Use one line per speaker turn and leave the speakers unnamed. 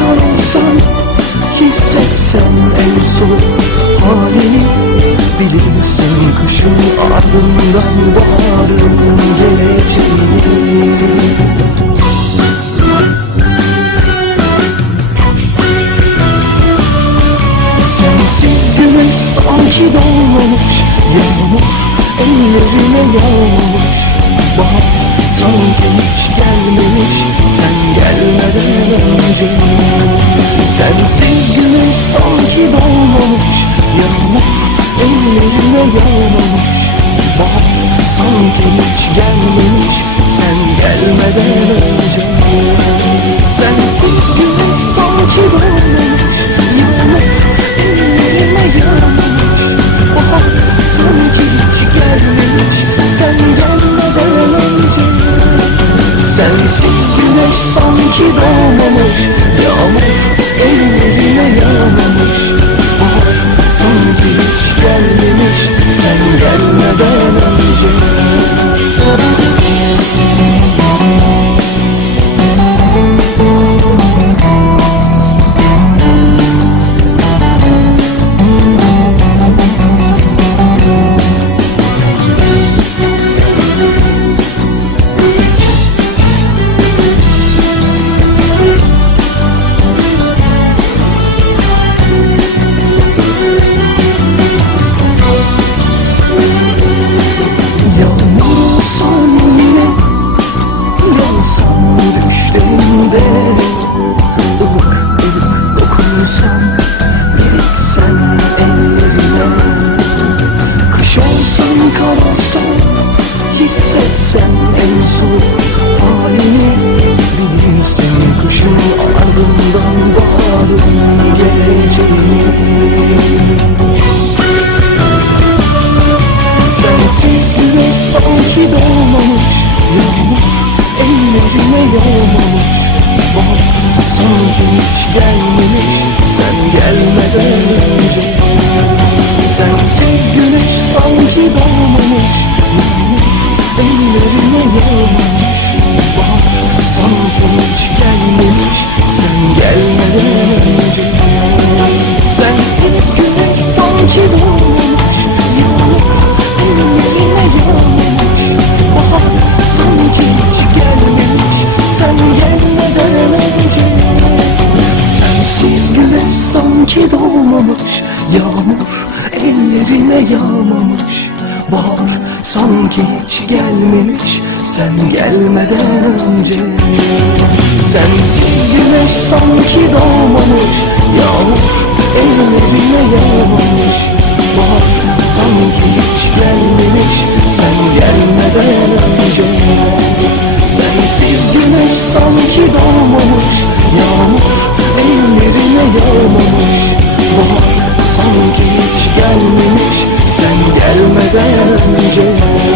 Kör olsam hissetsem en soğuk halini Bilirsen kışın ardından baharın geleceğini Sensizliğe sanki doğmamış Yağmur ellerine yağmamış Bahar sanki gelmemiş Sen gelmeden önce. Sensiz güneş sanki doğmamış Yağmur ellerime yağmamış. Bahar sanki hiç gelmemiş Sen gelmeden önce Sensiz güneş sanki doğmamış. Yağmur ellerine yağmur gelmemiş Sen gelmeden. yağmamış Bahar sanki hiç gelmemiş. Sen gelmeden önce Sensiz güneş sanki doğmamış. Yağmur ellerine yağmamış Bahar sanki hiç gelmemiş. Sen gelmeden önce Sensiz güneş sanki doğmamış. Yağmur ellerine yağmamış Bahar gelmiş Sen gelmeden önce